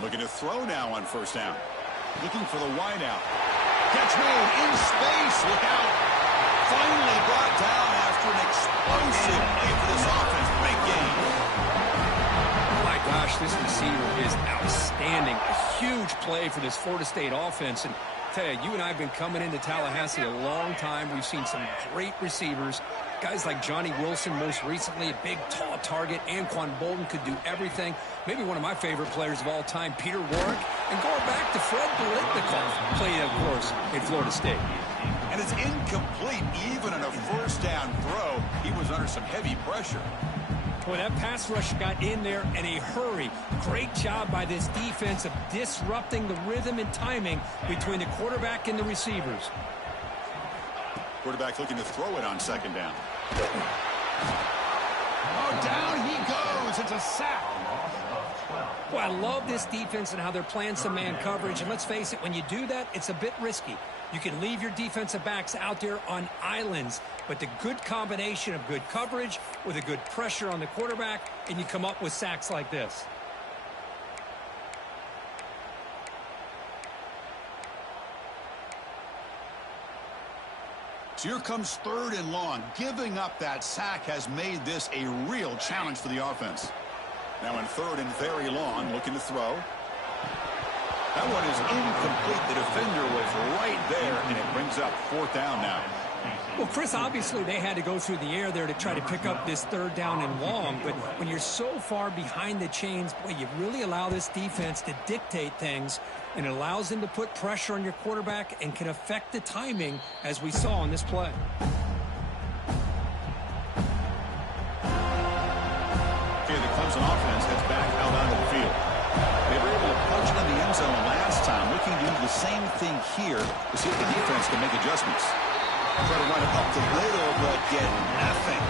And looking to throw now on first down. Looking for the wide out. Catch made in space. Look out. Finally brought down after an explosive play for this offense. Big game. Oh my gosh, this receiver is outstanding. A huge play for this Florida State offense. And I tell you, you and I have been coming into Tallahassee a long time. We've seen some great receivers. Guys like Johnny Wilson, most recently, a big, tall target. Anquan Bolden could do everything. Maybe one of my favorite players of all time, Peter Warrick. And going back to Fred Biletnikoff, played, of course, at Florida State. And it's incomplete. Even on a first down throw, he was under some heavy pressure. Boy, that pass rush got in there in a hurry. Great job by this defense of disrupting the rhythm and timing between the quarterback and the receivers. Quarterback looking to throw it on second down. Oh, down he goes. It's a sack. Well, I love this defense and how they're playing some man coverage. And let's face it, when you do that, it's a bit risky. You can leave your defensive backs out there on islands, but the good combination of good coverage with a good pressure on the quarterback, and you come up with sacks like this. So here comes third and long. Giving up that sack has made this a real challenge for the offense. Now in third and very long, looking to throw. That one is incomplete. The defender was right there, and it brings up fourth down now. Well, Chris, obviously they had to go through the air there to try to pick up this third down and long, but when you're so far behind the chains, boy, you really allow this defense to dictate things, and it allows them to put pressure on your quarterback and can affect the timing, as we saw on this play. Okay, the Clemson offense heads back out onto the field. They were able to punch it in the end zone last time, looking to do the same thing here to see if the defense can make adjustments. Try to run it up the middle, but get nothing.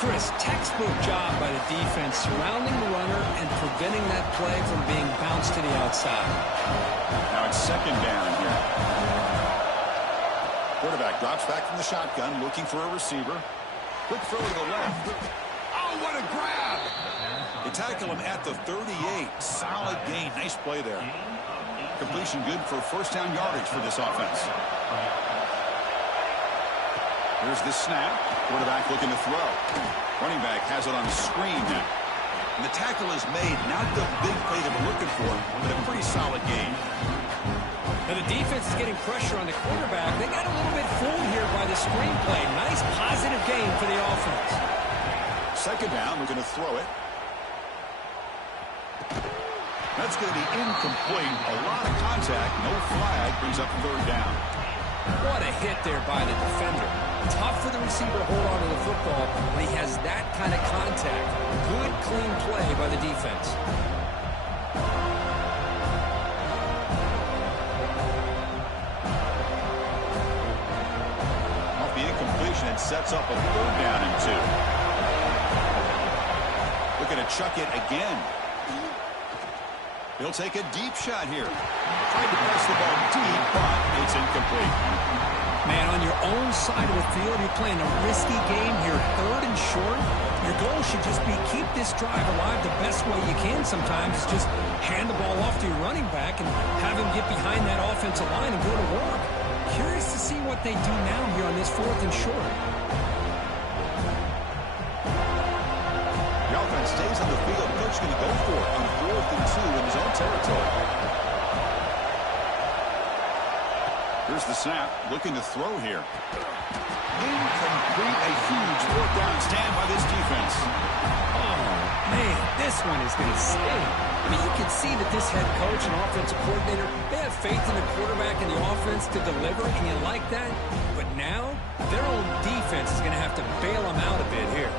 Chris, textbook job by the defense surrounding the runner and preventing that play from being bounced to the outside. Now it's second down here. Quarterback drops back from the shotgun, looking for a receiver. Quick throw to the left. Oh, what a grab! They tackle him at the 38. Solid gain. Nice play there. Completion good for first down yardage for this offense. Here's the snap. Quarterback looking to throw. Running back has it on the screen now. And the tackle is made. Not the big play that we're looking for, but a pretty solid gain. Now the defense is getting pressure on the quarterback. They got a little bit fooled here by the screen play. Nice positive gain for the offense. Second down, we're going to throw it. That's going to be incomplete. A lot of contact, no flag, brings up third down. What a hit there by the defender. Tough for the receiver to hold on to the football when he has that kind of contact. Good, clean play by the defense. Off the incompletion, it sets up a third down and 2. Looking to chuck it again. He'll take a deep shot here. Tried to press the ball deep, but it's incomplete. Man, on your own side of the field, you're playing a risky game here. Third and short. Your goal should just be keep this drive alive the best way you can sometimes. Just hand the ball off to your running back and have him get behind that offensive line and go to work. Curious to see what they do now here on this fourth and short. The offense stays on the field. Coach going to go for it on 4th and 2 in his own territory. Here's the snap. Looking to throw here. Incomplete. A huge fourth down stand by this defense. Oh, man, this one is going to sting. I mean, you can see that this head coach and offensive coordinator, they have faith in the quarterback and the offense to deliver, and you like that. But now, their own defense is going to have to bail them out a bit here.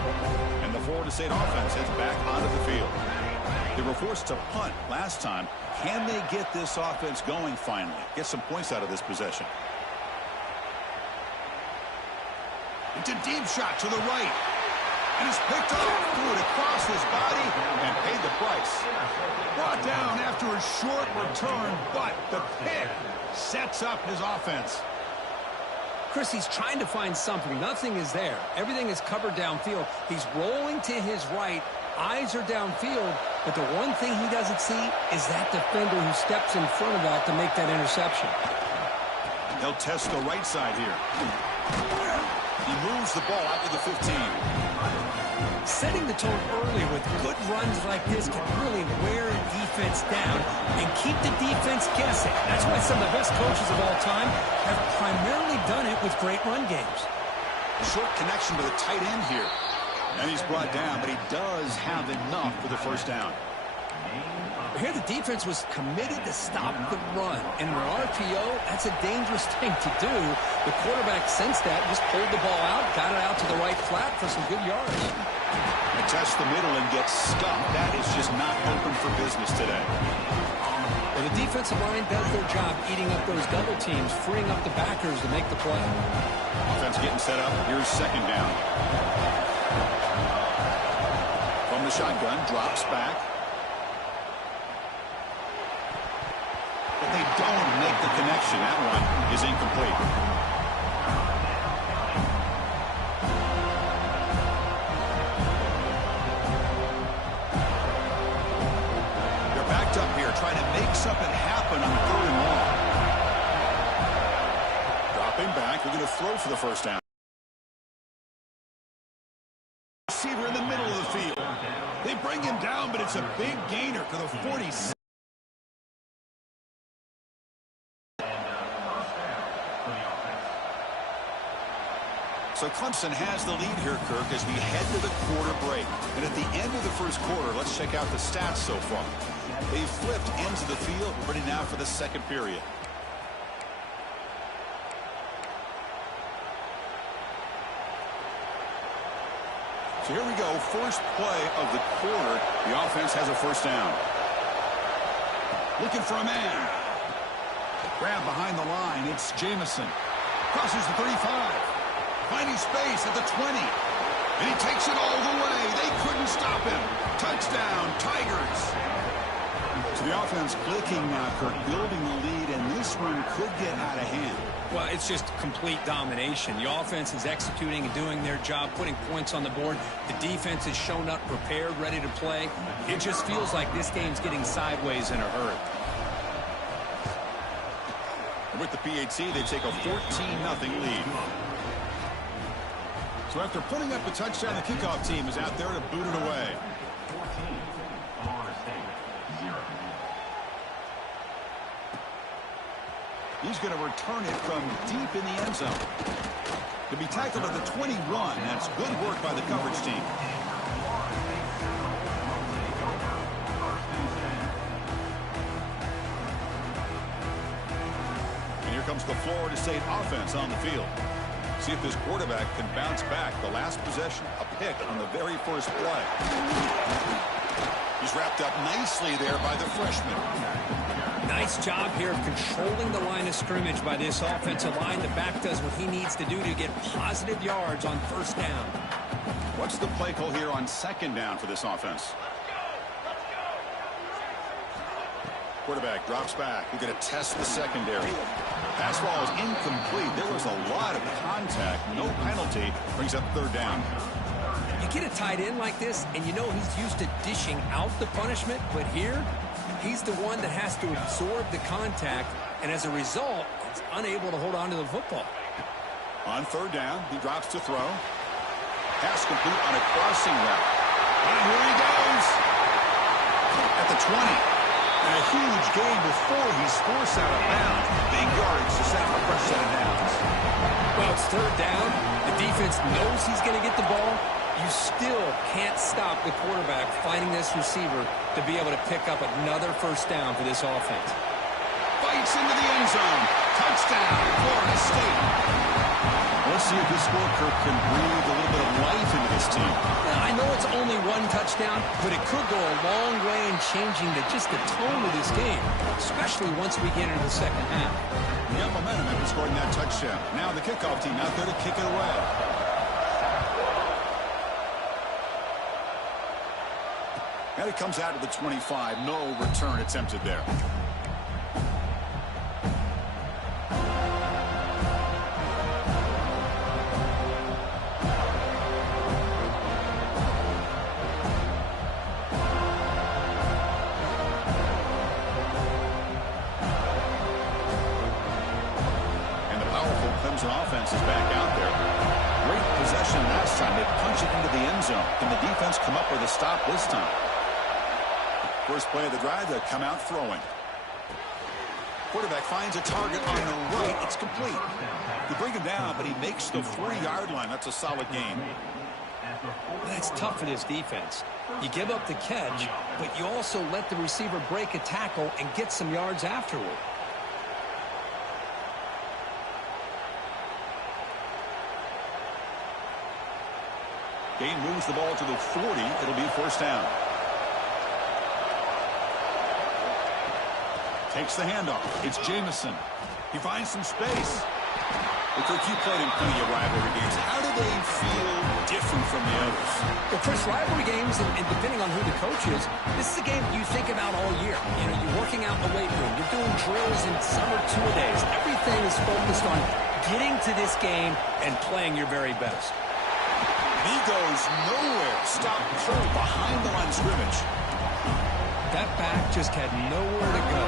And the Florida State offense heads back onto the field. They were forced to punt last time. Can they get this offense going finally? Get some points out of this possession. It's a deep shot to the right. And it's picked up, threw it across his body, and paid the price. Brought down after a short return, but the pick sets up his offense. Chris, he's trying to find something. Nothing is there. Everything is covered downfield. He's rolling to his right, eyes are downfield, but the one thing he doesn't see is that defender who steps in front of that to make that interception. He'll test the right side here. He moves the ball out to the 15. Setting the tone early with good runs like this can really wear a defense down and keep the defense guessing. That's why some of the best coaches of all time have primarily done it with great run games. Short connection to the tight end here. And he's brought down, but he does have enough for the first down. Here the defense was committed to stop the run. And in an RPO, that's a dangerous thing to do. The quarterback sensed that, just pulled the ball out, got it out to the right flat for some good yards. They test the middle and get stuffed. That is just not open for business today. Well, the defensive line does their job eating up those double teams, freeing up the backers to make the play. Offense getting set up. Here's second down. From the shotgun, drops back. But they don't make the connection. That one is incomplete. They're backed up here, trying to make something happen on 3rd and long. Dropping back, they're going to throw for the first down. Receiver in the middle of the field. They bring him down, but it's a big gainer to the 46. So Clemson has the lead here, Kirk, as we head to the quarter break. And at the end of the first quarter, let's check out the stats so far. They've flipped ends of the field, ready now for the second period. So here we go, first play of the quarter. The offense has a first down. Looking for a man. Grab behind the line, it's Jamison. Crosses the 35. Finding space at the 20. And he takes it all the way. They couldn't stop him. Touchdown, Tigers. So the offense clicking now, Kirk, building the lead, and this one could get out of hand. Well, it's just complete domination. The offense is executing and doing their job, putting points on the board. The defense has shown up prepared, ready to play. It just feels like this game's getting sideways in a hurry. With the PHC, they take a 14-0 lead. So after putting up a touchdown, the kickoff team is out there to boot it away. He's going to return it from deep in the end zone. To be tackled at the 21, that's good work by the coverage team. And here comes the Florida State offense on the field. See if this quarterback can bounce back. The last possession, a pick on the very first play. He's wrapped up nicely there by the freshman. Nice job here of controlling the line of scrimmage by this offensive line. The back does what he needs to do to get positive yards on first down. What's the play call here on second down for this offense? Quarterback drops back. We're going to test the secondary. Pass ball is incomplete. There was a lot of contact. No penalty. Brings up third down. You get a tight end like this, and you know he's used to dishing out the punishment, but here, he's the one that has to absorb the contact, and as a result, he's unable to hold on to the football. On third down, he drops to throw. Pass complete on a crossing route. And here he goes. At the 20. And a huge gain before he's forced out of bounds. Big yardage to set up a fresh set of downs. Well, it's third down. The defense knows he's going to get the ball. You still can't stop the quarterback finding this receiver to be able to pick up another first down for this offense. Bites into the end zone. Touchdown, Florida State. Let's see if this score, Kirk, can breathe a little bit of life into this team. Now, I know it's only one touchdown, but it could go a long way in changing just the tone of this game, especially once we get into the second half. We got momentum after scoring that touchdown. Now the kickoff team out there to kick it away. And it comes out of the 25. No return attempted there. is back out there. Great possession last time. They punch it into the end zone. Can the defense come up with a stop this time? First play of the drive, they'll come out throwing. Quarterback finds a target on the right. It's complete. You bring him down, but he makes the 3-yard line. That's a solid game. That's tough for this defense. You give up the catch, but you also let the receiver break a tackle and get some yards afterward. Gain moves the ball to the 40. It'll be a first down. Takes the handoff. It's Jamison. He finds some space. Well, Kirk, you played in plenty of rivalry games. How do they feel different from the others? Well, Chris, rivalry games, and depending on who the coach is, this is a game you think about all year. You know, you're working out in the weight room. You're doing drills in summer two-a-days. Everything is focused on getting to this game and playing your very best. He goes nowhere. Stop cold behind the line of scrimmage. That back just had nowhere to go.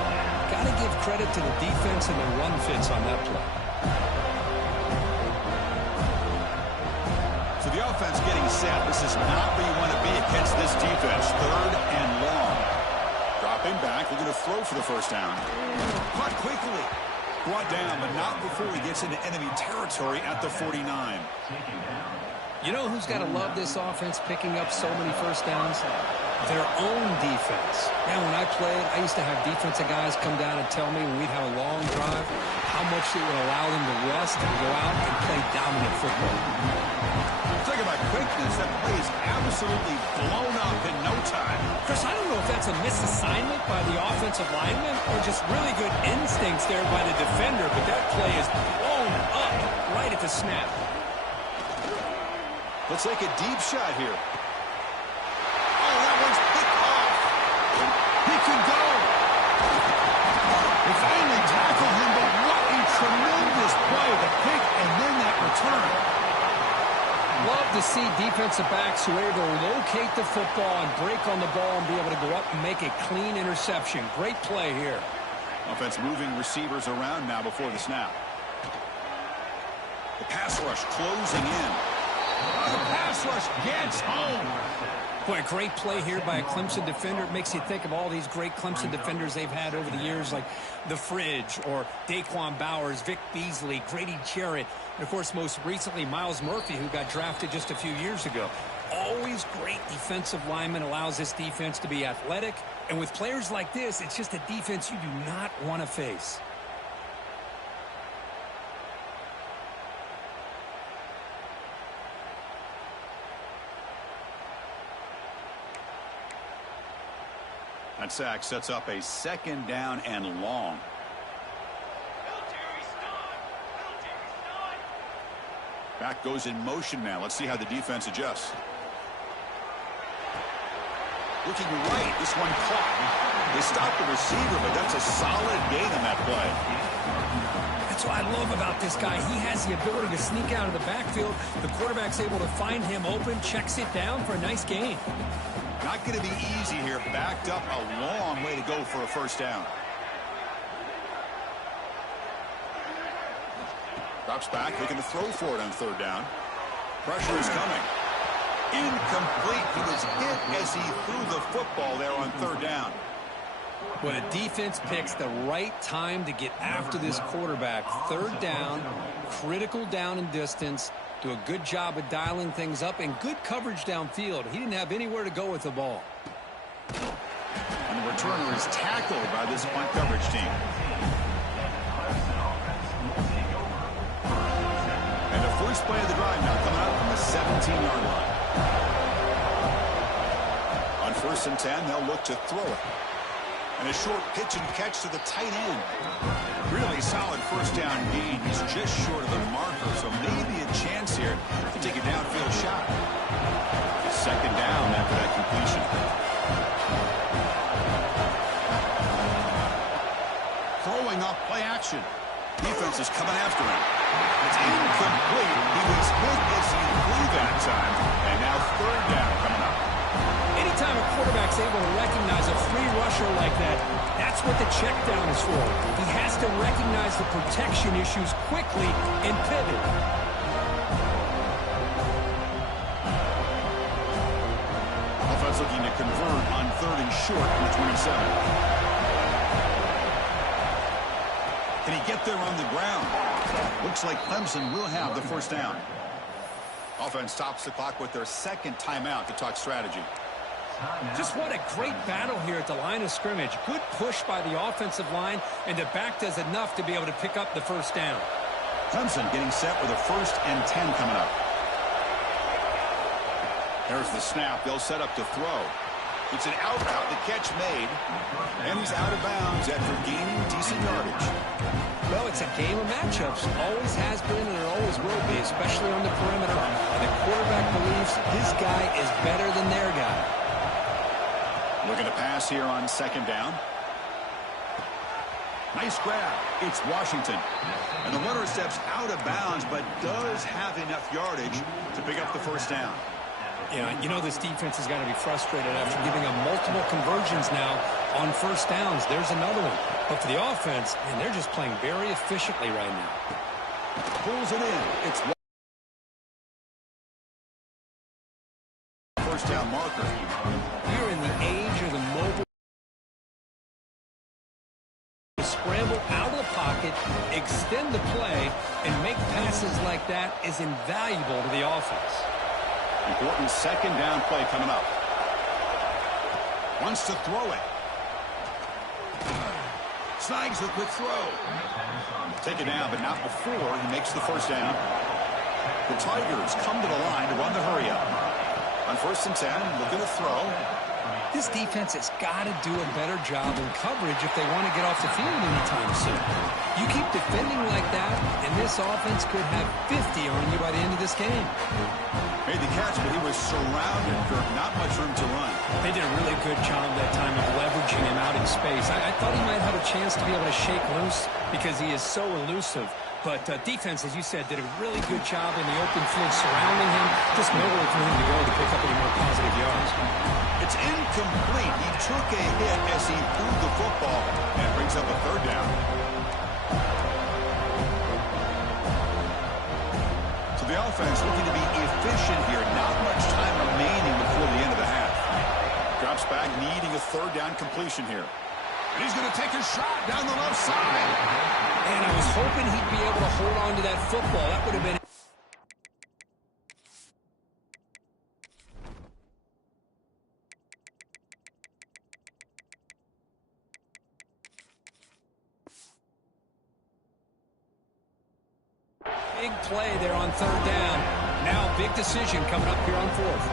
Got to give credit to the defense and the run fits on that play. So the offense getting set. This is not where you want to be against this defense. 3rd and long. Dropping back. They're going to throw for the first down. Caught quickly. Brought down, but not before he gets into enemy territory at the 49. You know who's got to love this offense picking up so many first downs? Their own defense. Now, when I played, I used to have defensive guys come down and tell me when we'd have a long drive how much it would allow them to rest and go out and play dominant football. Talk about quickness. That play is absolutely blown up in no time. Chris, I don't know if that's a misassignment by the offensive lineman or just really good instincts there by the defender, but that play is blown up right at the snap. Let's take a deep shot here. Oh, that one's picked off. He can go. They finally tackled him, but what a tremendous play. The pick and then that return. Love to see defensive backs who are able to locate the football and break on the ball and be able to go up and make a clean interception. Great play here. Offense moving receivers around now before the snap. The pass rush closing in. The pass rush gets home. Boy, a great play here by a Clemson defender. It makes you think of all these great Clemson defenders they've had over the years, like The Fridge or Daquan Bowers, Vic Beasley, Grady Jarrett, and, of course, most recently, Miles Murphy, who got drafted just a few years ago. Always great defensive lineman, allows this defense to be athletic. And with players like this, it's just a defense you do not want to face. That sack sets up a 2nd down and long. Back goes in motion now. Let's see how the defense adjusts. Looking right. This one caught. They stopped the receiver, but that's a solid gain on that play. That's what I love about this guy. He has the ability to sneak out of the backfield. The quarterback's able to find him open, checks it down for a nice gain. Not going to be easy here. Backed up a long way to go for a first down. Drops back, looking to throw for it on 3rd down. Pressure is coming. Incomplete. He was hit as he threw the football there on 3rd down. When a defense picks the right time to get after this quarterback, 3rd down, critical down and distance, do a good job of dialing things up and good coverage downfield. He didn't have anywhere to go with the ball. And the returner is tackled by this punt coverage team. And the first play of the drive now coming out from the 17-yard line. On 1st and 10, they'll look to throw it. And a short pitch and catch to the tight end. Really solid first down gain. He's just short of the marker, so maybe a chance here to take a downfield shot. 2nd down after that completion. Throwing off play action. Defense is coming after him. It's incomplete. He was hit as he threw that time. And now 3rd down coming up. Anytime a quarterback's able to recognize a free rusher like that, that's what the check down is for. He has to recognize the protection issues quickly and pivot. Offense looking to convert on 3rd and short from the 27. Can he get there on the ground? Looks like Clemson will have the first down. Offense stops the clock with their 2nd timeout to talk strategy. Just what a great battle here at the line of scrimmage. Good push by the offensive line, and the back does enough to be able to pick up the first down. Clemson getting set with a 1st and 10 coming up. There's the snap. They'll set up to throw. It's an out route. The catch made. And he's out of bounds after gaining decent yardage. Well, it's a game of matchups. Always has been and it always will be, especially on the perimeter. And the quarterback believes his guy is better than their guy. Looking to pass here on 2nd down. Nice grab. It's Washington. And the runner steps out of bounds, but does have enough yardage to pick up the first down. Yeah, you know this defense has got to be frustrated after giving up multiple conversions now on first downs. There's another one. But for the offense, man, they're just playing very efficiently right now. Pulls it in. It's first down marker. We're in the age of the mobile. Scramble out of the pocket, extend the play, and make passes like that is invaluable to the offense. Important 2nd down play coming up. Wants to throw it. Snags the quick throw. Take it down, but not before he makes the first down. The Tigers come to the line to run the hurry up. On 1st and 10, looking to throw. This defense has got to do a better job in coverage if they want to get off the field anytime soon. You keep defending like that, and this offense could have 50 on you by the end of this game. Made the catch, but he was surrounded. Not much room to run. They did a really good job that time of leveraging him out in space. I thought he might have a chance to be able to shake loose because he is so elusive. But defense, as you said, did a really good job in the open field surrounding him. Just nowhere for him to go to pick up any more positive yards. It's incomplete. He took a hit as he threw the football and brings up a 3rd down. So the offense looking to be efficient here. Not much time remaining before the end of the half. Drops back, needing a 3rd down completion here. And he's going to take a shot down the left side. And I was hoping he'd be able to hold on to that football. That would have been... Big play there on 3rd down. Now big decision coming up here on 4th.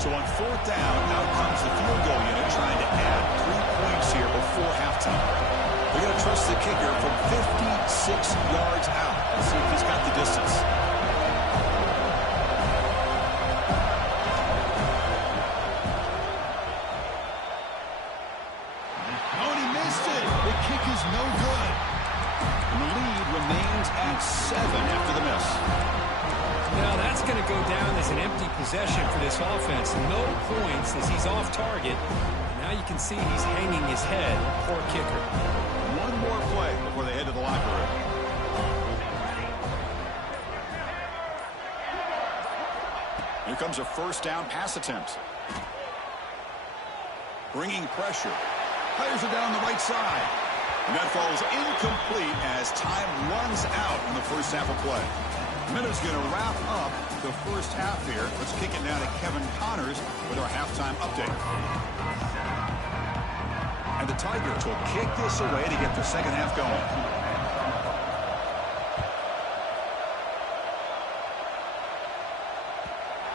So on 4th down, out comes the field goal unit trying to add 3 points here before halftime. They're going to trust the kicker from 56 yards out. Let's see if he's got the distance. Oh, and he missed it. The kick is no good. And the lead remains at 7 after the miss. Now that's going to go down as an empty possession for this offense. No points as he's off target. Now you can see he's hanging his head. Poor kicker. One more play before they head to the locker room. Here comes a 1st down pass attempt. Bringing pressure. Fires it down the right side. And that falls incomplete as time runs out in the first half of play. Minute's going to wrap up the first half here. Let's kick it now to Kevin Connors with our halftime update. And the Tigers will kick this away to get the 2nd half going.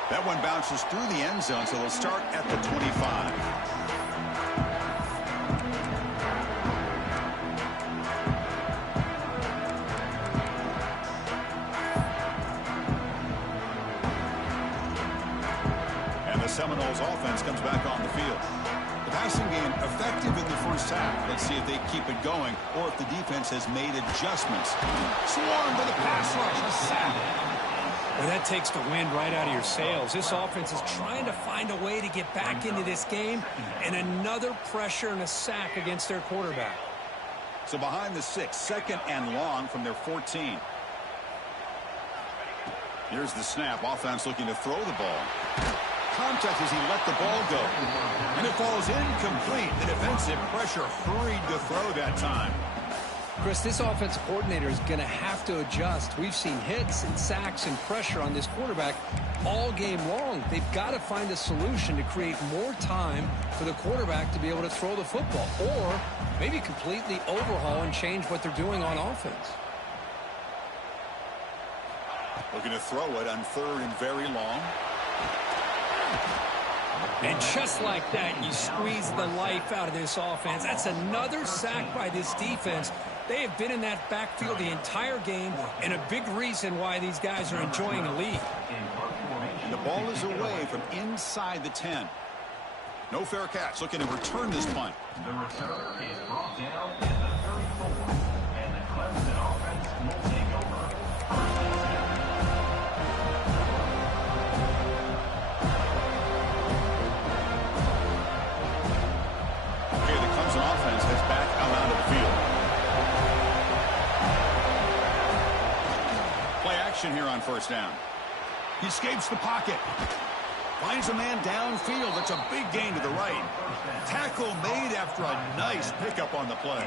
That one bounces through the end zone, so they'll start at the 25. Seminoles offense comes back on the field. The passing game effective in the first half. Let's see if they keep it going or if the defense has made adjustments. Swarmed by the pass rush. A sack. Well, that takes the wind right out of your sails. This offense is trying to find a way to get back into this game, and another pressure and a sack against their quarterback. So behind the 6, 2nd and long from their 14. Here's the snap. Offense looking to throw the ball. Contact as he let the ball go. And it falls incomplete. The defensive pressure hurried to throw that time. Chris, this offensive coordinator is going to have to adjust. We've seen hits and sacks and pressure on this quarterback all game long. They've got to find a solution to create more time for the quarterback to be able to throw the football, or maybe completely overhaul and change what they're doing on offense. Looking to throw it on 3rd and very long. And just like that, you squeeze the life out of this offense. That's another sack by this defense. They have been in that backfield the entire game, and a big reason why these guys are enjoying a lead. And the ball is away from inside the 10. No fair catch. Looking to return this punt. The return is brought down at the 34, and the Clemson offense will take over. Okay, the Clemson offense heads back out onto the field. Play action here on 1st down. He escapes the pocket. Finds a man downfield. That's a big gain to the right. Tackle made after a nice pickup on the play.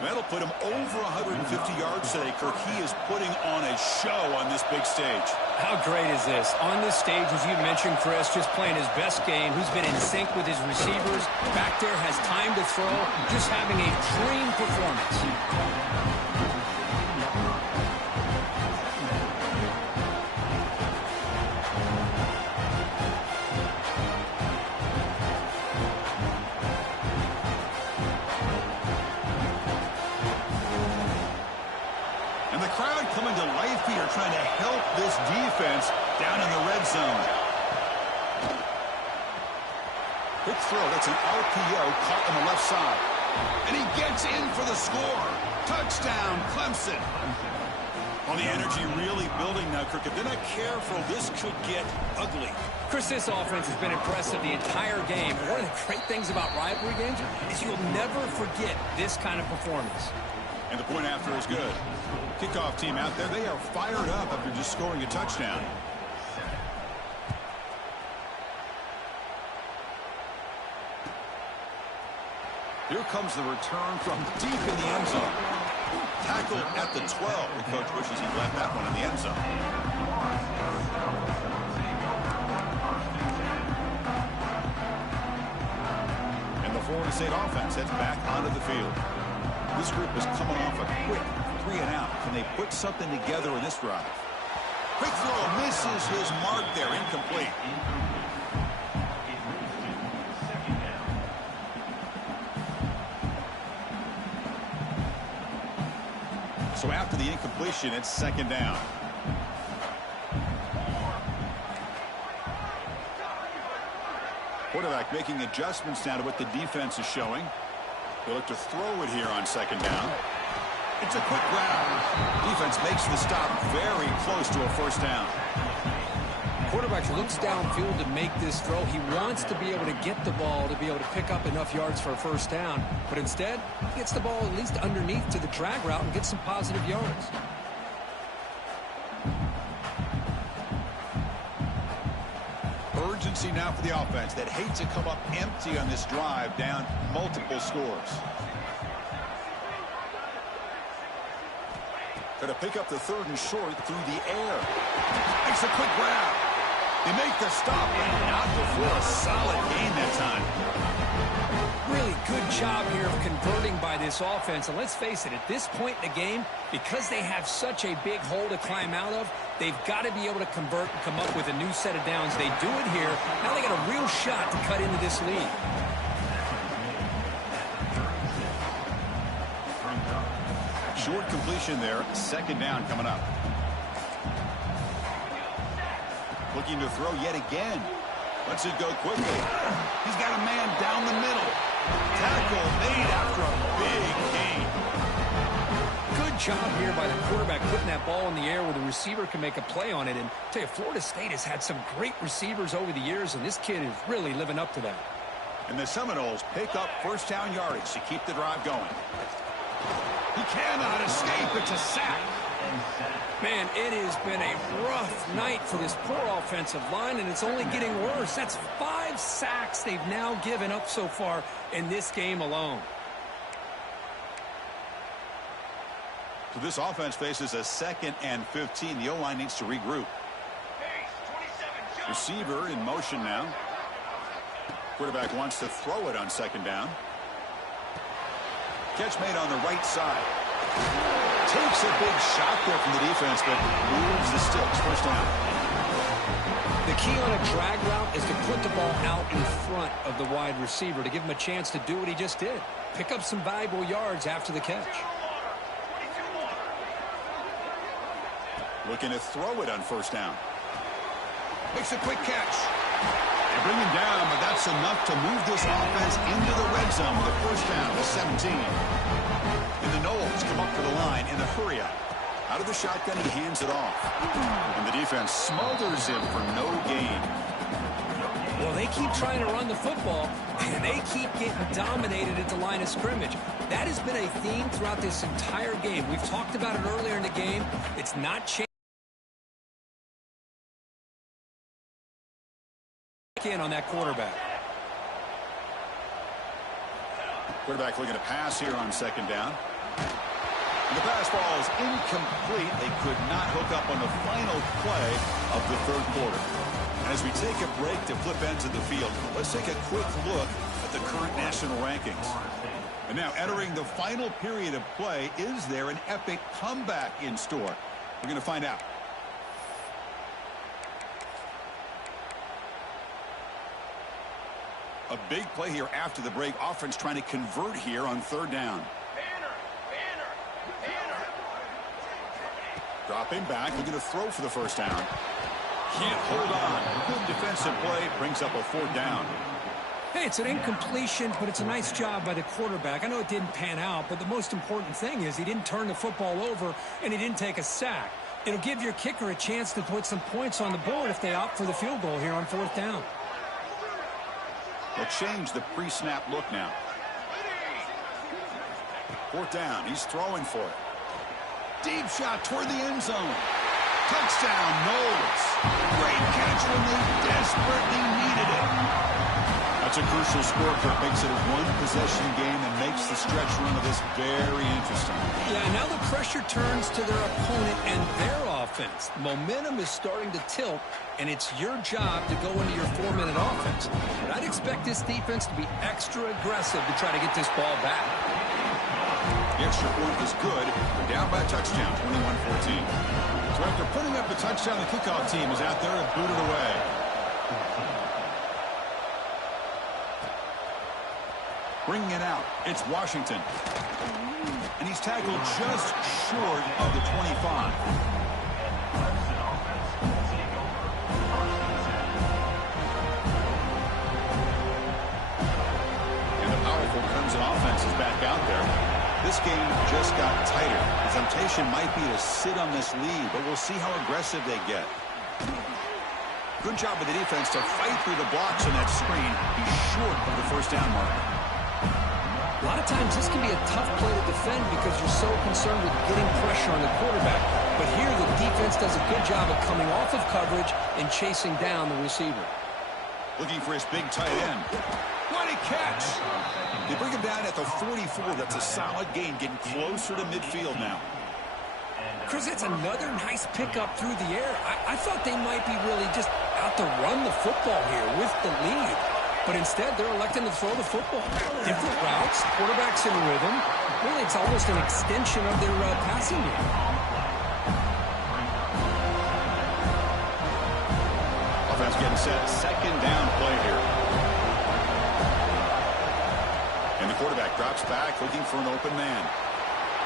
That'll put him over 150 yards today, Kirk. He is putting on a show on this big stage. How great is this? On this stage, as you mentioned, Chris, just playing his best game. Who's been in sync with his receivers. Back there, has time to throw. Just having a dream performance. Coming to life here, trying to help this defense down in the red zone. Quick throw. That's an RPO caught on the left side. And he gets in for the score. Touchdown, Clemson. Well, the energy really building now, Kirk. If they're not careful, this could get ugly. Chris, this offense has been impressive the entire game. And one of the great things about rivalry games is you'll never forget this kind of performance. And the point after is good. Kickoff team out there, they are fired up after just scoring a touchdown. Here comes the return from deep in the end zone. Tackled at the 12. The coach wishes he left that one in the end zone. And the Florida State offense heads back onto the field. This group is coming off a quick 3 and out. Can they put something together in this drive? Quick throw misses his mark there. Incomplete. So after the incompletion, it's 2nd down. Quarterback making adjustments now to what the defense is showing. They look to throw it here on 2nd down. It's a quick grab. Defense makes the stop very close to a 1st down. Quarterback looks downfield to make this throw. He wants to be able to get the ball to be able to pick up enough yards for a 1st down. But instead, he gets the ball at least underneath to the drag route and gets some positive yards. Urgency now for the offense that hate to come up empty on this drive, down multiple scores. Going to pick up the 3rd and short through the air. Makes a quick grab. They make the stop, but not before a solid gain that time. Really good job here of converting by this offense. And let's face it, at this point in the game, because they have such a big hole to climb out of, they've got to be able to convert and come up with a new set of downs. They do it here. Now they got a real shot to cut into this lead. Short completion there. 2nd down coming up. Looking to throw yet again. Lets it go quickly. He's got a man down the middle. Tackle made after a big gain. Good Good job here by the quarterback putting that ball in the air where the receiver can make a play on it. And I'll tell you, Florida State has had some great receivers over the years, and this kid is really living up to that. And the Seminoles pick up first down yardage to keep the drive going. He cannot escape. It's a sack. Man, it has been a rough night for this poor offensive line, and it's only getting worse. That's 5 sacks they've now given up so far in this game alone. So this offense faces a 2nd and 15. The O-line needs to regroup. Receiver in motion now. Quarterback wants to throw it on 2nd down. Catch made on the right side. Takes a big shot there from the defense, but moves the sticks. First down. The key on a drag route is to put the ball out in front of the wide receiver to give him a chance to do what he just did. Pick up some valuable yards after the catch. Looking to throw it on first down. Makes a quick catch. They bring him down, but that's enough to move this offense into the red zone with a first down to 17. And the Noles come up to the line in a hurry-up. Out of the shotgun, he hands it off. And the defense smothers him for no gain. Well, they keep trying to run the football, and they keep getting dominated at the line of scrimmage. That has been a theme throughout this entire game. We've talked about it earlier in the game. It's not changing. In on that quarterback. Quarterback looking to pass here on 2nd down. And the pass ball is incomplete. They could not hook up on the final play of the 3rd quarter. And as we take a break to flip ends of the field, let's take a quick look at the current national rankings. And now entering the final period of play, is there an epic comeback in store? We're going to find out. A big play here after the break. Offense trying to convert here on 3rd down. Dropping back, looking to throw for the first down. Can't hold on. Good defensive play, brings up a 4th down. Hey, it's an incompletion, but it's a nice job by the quarterback. I know it didn't pan out, but the most important thing is he didn't turn the football over and he didn't take a sack. It'll give your kicker a chance to put some points on the board if they opt for the field goal here on 4th down. They'll change the pre-snap look now. 4th down. He's throwing for it. Deep shot toward the end zone. Touchdown, Noles. Great catch when they desperately needed it. That's a crucial score, Kirk. Makes it a 1-possession game and makes the stretch run of this very interesting. Yeah, now the pressure turns to their opponent and their offense. Momentum is starting to tilt, and it's your job to go into your 4-minute offense. But I'd expect this defense to be extra aggressive to try to get this ball back. The extra point is good. They're down by a touchdown, 21-14. So after putting up the touchdown, the kickoff team is out there and booted away. Bringing it out, it's Washington. And he's tackled just short of the 25. And the powerful Clemson offense is back out there. This game just got tighter. The temptation might be to sit on this lead, but we'll see how aggressive they get. Good job by the defense to fight through the blocks on that screen. He's short of the first down marker. A lot of times this can be a tough play to defend because you're so concerned with getting pressure on the quarterback. But here the defense does a good job of coming off of coverage and chasing down the receiver. Looking for his big tight end. What a catch! They bring him down at the 44. That's a solid gain, getting closer to midfield now. Chris, it's another nice pickup through the air. I thought they might be really just out to run the football here with the lead. But instead, they're electing to throw the football. Different routes, quarterbacks in rhythm. Really, it's almost an extension of their passing game. Offense getting set. 2nd down play here. And the quarterback drops back, looking for an open man.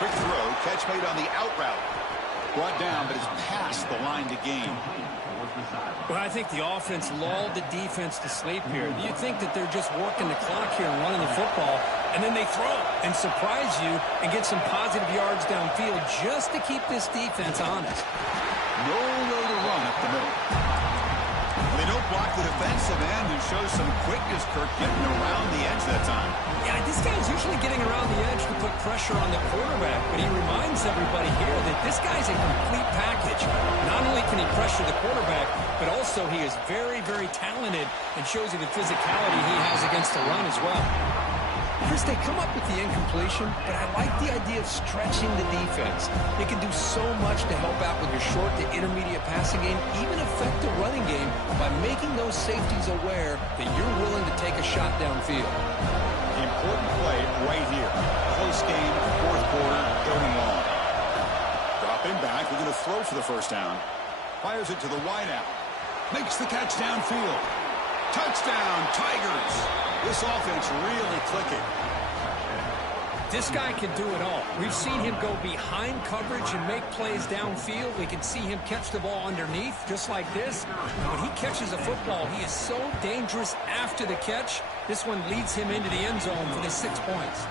Quick throw, catch made on the out route. Brought down, but it's past the line to gain. Well, I think the offense lulled the defense to sleep here. You'd think that they're just working the clock here and running the football, and then they throw and surprise you and get some positive yards downfield just to keep this defense honest. No way to run up the middle. They don't block the defensive end, who shows some quickness, Kirk, getting around the edge that time. Yeah, this guy's usually getting around the edge to put pressure on the quarterback, but he reminds everybody here that this guy's a complete package. Not only can he pressure the quarterback, but also he is very, very talented and shows you the physicality he has against the run as well. Chris, they come up with the incompletion, but I like the idea of stretching the defense. They can do so much to help out with your short to intermediate passing game, even affect the running game by making those safeties aware that you're willing to take a shot downfield. Important play right here. Close game, fourth quarter, 3rd and long. Dropping back, we're going to throw for the first down. Fires it to the wideout. Makes the catch downfield. Touchdown, Tigers. This offense really clicking. This guy can do it all. We've seen him go behind coverage and make plays downfield. We can see him catch the ball underneath, just like this. When he catches a football, he is so dangerous after the catch. This one leads him into the end zone for the 6 points.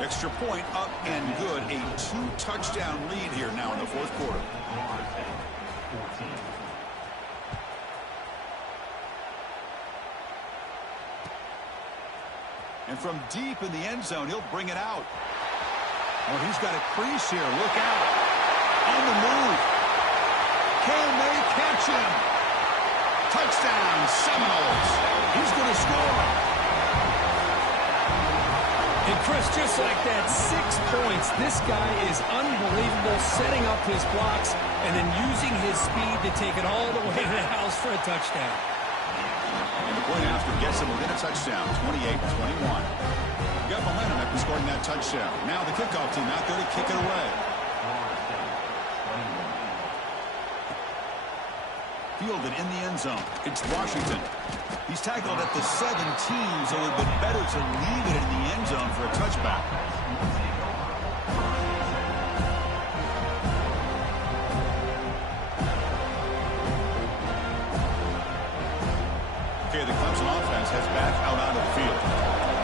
Extra point up and good. A 2-touchdown lead here now in the fourth quarter. And from deep in the end zone, he'll bring it out. Oh, he's got a crease here. Look out. On the move. Can they catch him? Touchdown, Seminoles. He's going to score. And Chris, just like that, 6 points. This guy is unbelievable, setting up his blocks and then using his speed to take it all the way to the house for a touchdown. And the point after gets him within a touchdown, 28-21. Got momentum after scoring that touchdown. Now the kickoff team out there to kick it away. Fielded in the end zone. It's Washington. He's tackled at the 17, so it would have been better to leave it in the end zone for a touchback. Okay, the Clemson offense has back out onto the field.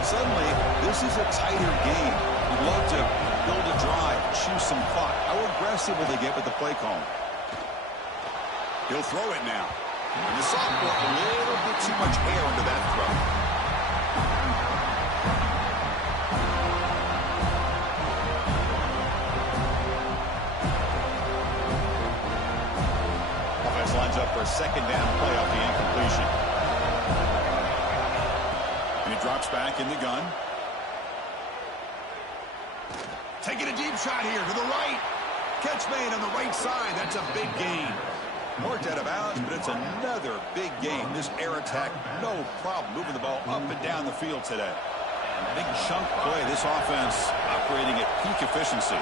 Suddenly, this is a tighter game. You'd love to build a drive, choose some clock. How aggressive will they get with the play call? He'll throw it now. And the sophomore, a little bit too much air under that throw. Offense lines up for a second down play off the incompletion. And he drops back in the gun. Taking a deep shot here to the right. Catch made on the right side. That's a big gain. Marked out of bounds, but it's another big game. This air attack, no problem moving the ball up and down the field today. Big chunk play. This offense operating at peak efficiency.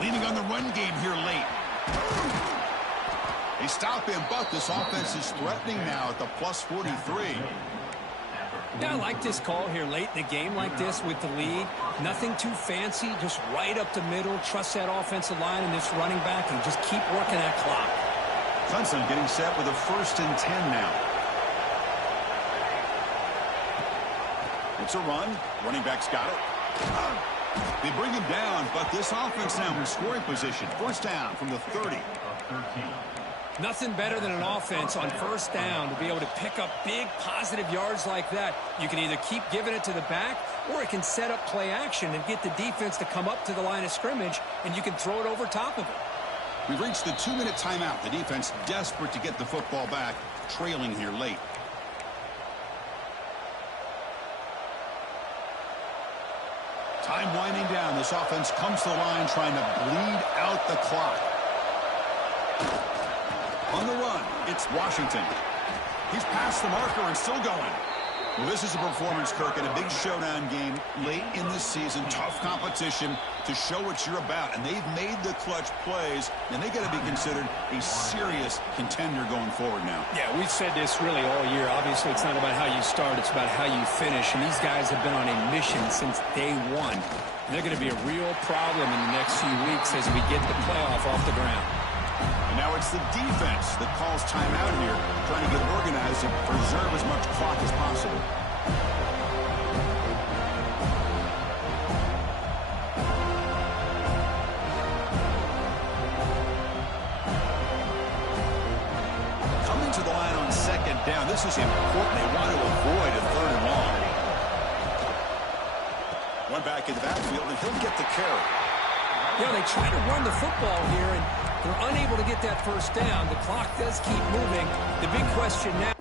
Leaning on the run game here late. They stop him, but this offense is threatening now at the plus 43. Yeah, I like this call here late in the game like this with the lead. Nothing too fancy, just right up the middle. Trust that offensive line and this running back and just keep working that clock. Clemson getting set with a 1st and 10 now. It's a run. Running back's got it. They bring him down, but this offense now in scoring position. 1st down from the 30. Nothing better than an offense on 1st down to be able to pick up big positive yards like that. You can either keep giving it to the back or it can set up play action and get the defense to come up to the line of scrimmage and you can throw it over top of it. We've reached the 2-minute timeout. The defense desperate to get the football back, trailing here late. Time winding down. This offense comes to the line trying to bleed out the clock. On the run, it's Washington. He's past the marker and still going. Well, this is a performance, Kirk, in a big showdown game late in the season. Tough competition to show what you're about. And they've made the clutch plays, and they got to be considered a serious contender going forward now. Yeah, we've said this really all year. Obviously, it's not about how you start. It's about how you finish. And these guys have been on a mission since day one. And they're going to be a real problem in the next few weeks as we get the playoff off the ground. And now it's the defense that calls timeout here, trying to get organized and preserve as much clock as possible. this is important. They want to avoid a 3rd and long. One back in the backfield, and he'll get the carry. Yeah, they try to run the football here, and they're unable to get that first down. The clock does keep moving. The big question now.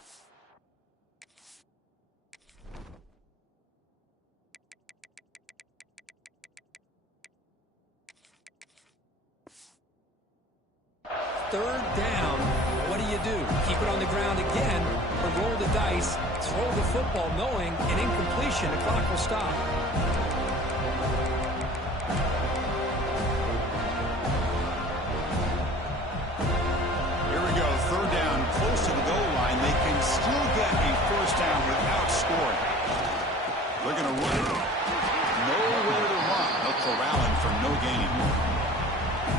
Third down, what do you do? Keep it on the ground again, or roll the dice, throw the football knowing an incompletion, the clock will stop. Here we go, 3rd down, close to the goal line. They can still get a first down without scoring. They're going to run it. Nowhere to run. They'll corral him for no gain.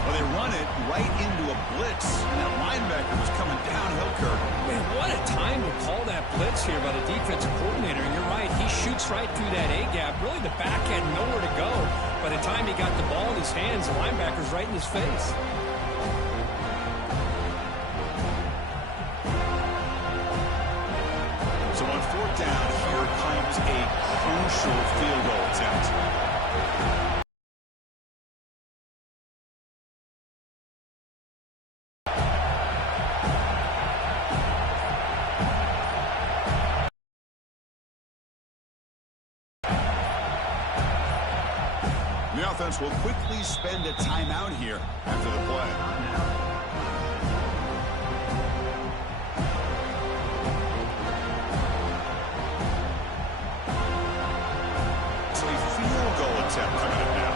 Well, they run it right into a blitz, and that linebacker was coming downhill, Kirk. Man, what a time to call that blitz here by the defensive coordinator. And you're right, he shoots right through that A-gap. Really, the back had nowhere to go. By the time he got the ball in his hands, the linebacker's right in his face. So on 4th down, here comes a crucial field goal attempt. The offense will quickly spend a timeout here after the play. So a field goal attempt coming up now.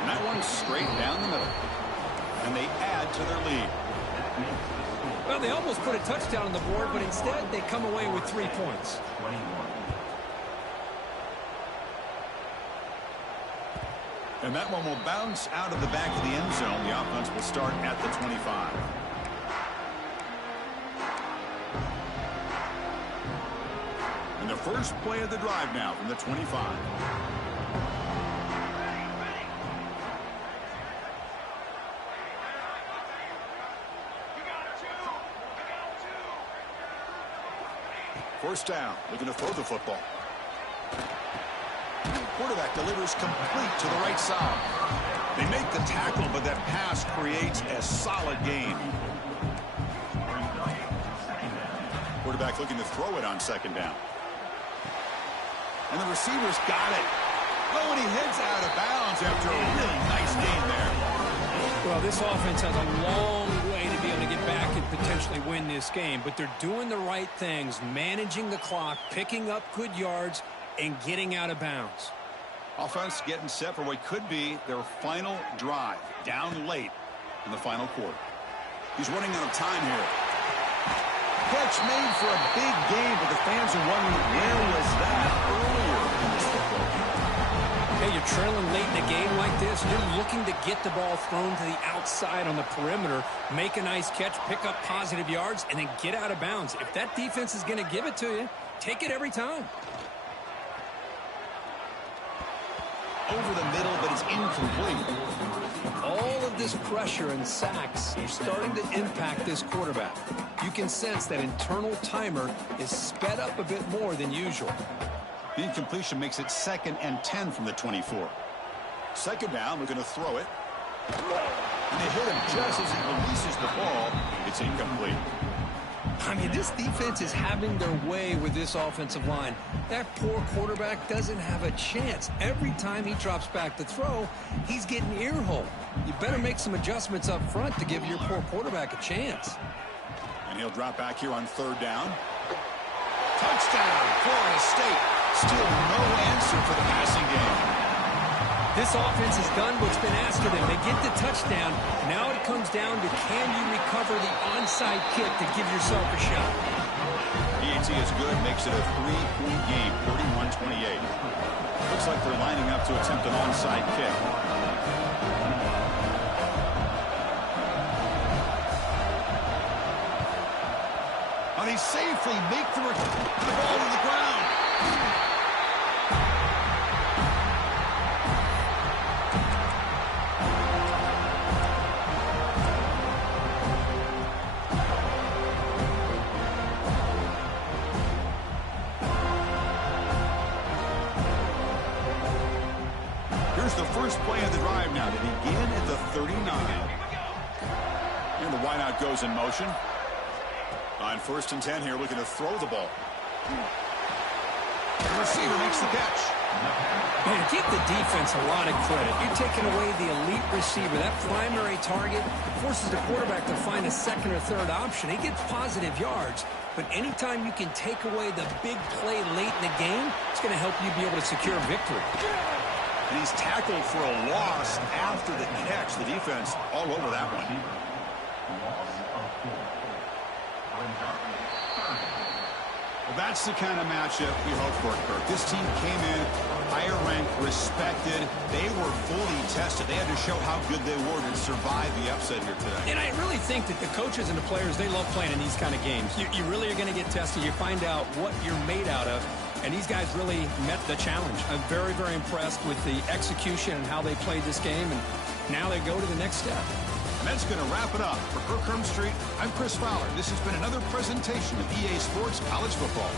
And that one's straight down the middle. And they add to their lead. Well, they almost put a touchdown on the board, but instead they come away with 3 points. And that one will bounce out of the back of the end zone. The offense will start at the 25. And the first play of the drive now from the 25. First down, looking to throw the football. Quarterback delivers complete to the right side. They make the tackle, but that pass creates a solid gain. Quarterback looking to throw it on 2nd down. And the receiver's got it. Oh, and he heads out of bounds after a really nice gain there. Well, this offense has a long way to be able to get back and potentially win this game, but they're doing the right things, managing the clock, picking up good yards, and getting out of bounds. Offense getting set for what could be their final drive, down late in the final quarter. He's running out of time here. Catch made for a big game, but the fans are wondering, where was that earlier in this football game? Hey, you're trailing late in a game like this, you're looking to get the ball thrown to the outside on the perimeter, make a nice catch, pick up positive yards, and then get out of bounds. If that defense is going to give it to you, take it every time. Over the middle, but it's incomplete. All of this pressure and sacks are starting to impact this quarterback. You can sense that internal timer is sped up a bit more than usual. The incompletion makes it 2nd and 10 from the 24. 2nd down, we're going to throw it. And they hit him just as he releases the ball. It's incomplete. I mean, this defense is having their way with this offensive line. That poor quarterback doesn't have a chance. Every time he drops back to throw, he's getting ear-hole. You better make some adjustments up front to give your poor quarterback a chance. And he'll drop back here on 3rd down. Touchdown, Florida State. Still no answer for the passing game. This offense has done what's been asked of them. They get the touchdown. Now it comes down to, can you recover the onside kick to give yourself a shot? EAT is good, makes it a 3-point game, 31-28. Looks like they're lining up to attempt an onside kick. And they safely make the ball to the ground. the first play of the drive now to begin at the 39. And the wideout goes in motion. On 1st and 10 here, looking to throw the ball. The receiver makes the catch. Man, give the defense a lot of credit. You're taking away the elite receiver. That primary target forces the quarterback to find a second or third option. He gets positive yards, but anytime you can take away the big play late in the game, it's going to help you be able to secure victory. And he's tackled for a loss after the catch. The defense all over that one. Well, that's the kind of matchup we hope for, Kirk. This team came in higher ranked, respected. They were fully tested. They had to show how good they were to survive the upset here today. And I really think that the coaches and the players, they love playing in these kind of games. You really are going to get tested. You find out what you're made out of. And these guys really met the challenge. I'm very, very impressed with the execution and how they played this game. And now they go to the next step. And that's going to wrap it up. For Kirk Street, I'm Chris Fowler. This has been another presentation of EA Sports College Football.